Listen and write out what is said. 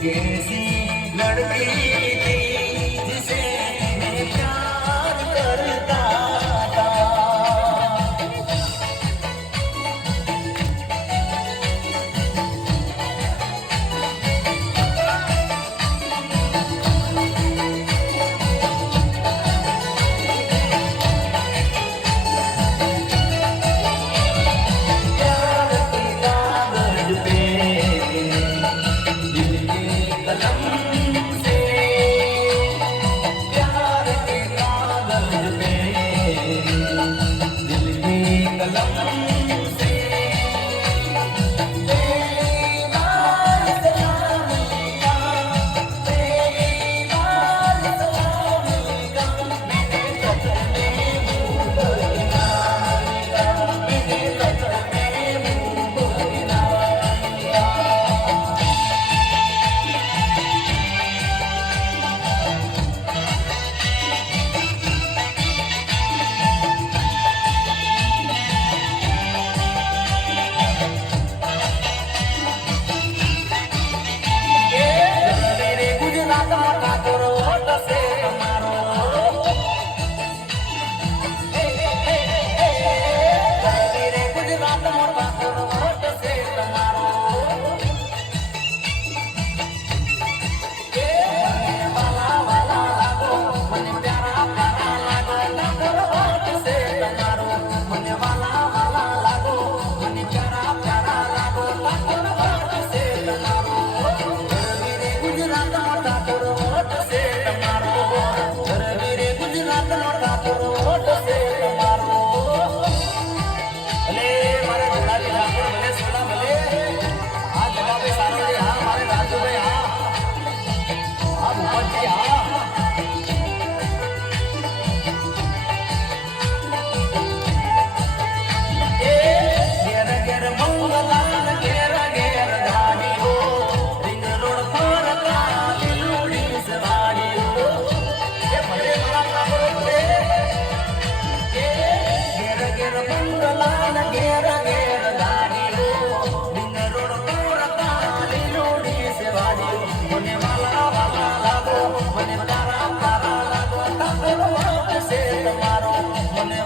कैसी लड़की थी जिसे मैं प्यार करता था। प्यार के कागज पे दिल के कलम से, प्यार के कागज पे दिल के कलम से तेरी बात सलाम लिखा, तेरी बात सलाम लिखा, मैंने सच में मुँह बोलना लिखा, मैंने सच में मुँह बोलना लिखा। मेरे गुजरात का करो से तुम्हारो, मेरे गुजरात का करो से तुम्हारो, वाला वाला लागो मने प्यारा प्यारा लागो करो से तुम्हारो, मने वाला वाला लागो मने प्यारा प्यारा लागो करो से तुम्हारो। मेरे गुजरात का करो से तुम्हारो, मेरे गुजरात का करो से तुम्हारो। भले मारे गुलाबी ठाकुर भले सोना भले आ जगह पे सारो जी हाँ मारे राजू भाई हाँ हाँ भूपत जी हाँ। घेर घेर मंगलान घेर घेर गाड़ी हो, रिंग रोड पर काली लूड़ी से वाड़ी हो। ये भले बड़ा ठाकुर भले घेर घेर मंगलान घेर घेर गाड़ी हो, रिंग रोड पर काली लूड़ी से वाड़ी हो। मने वाला वाला लागो मने प्यारा प्यारा लागो ठाकुर से तुम्हारो, मने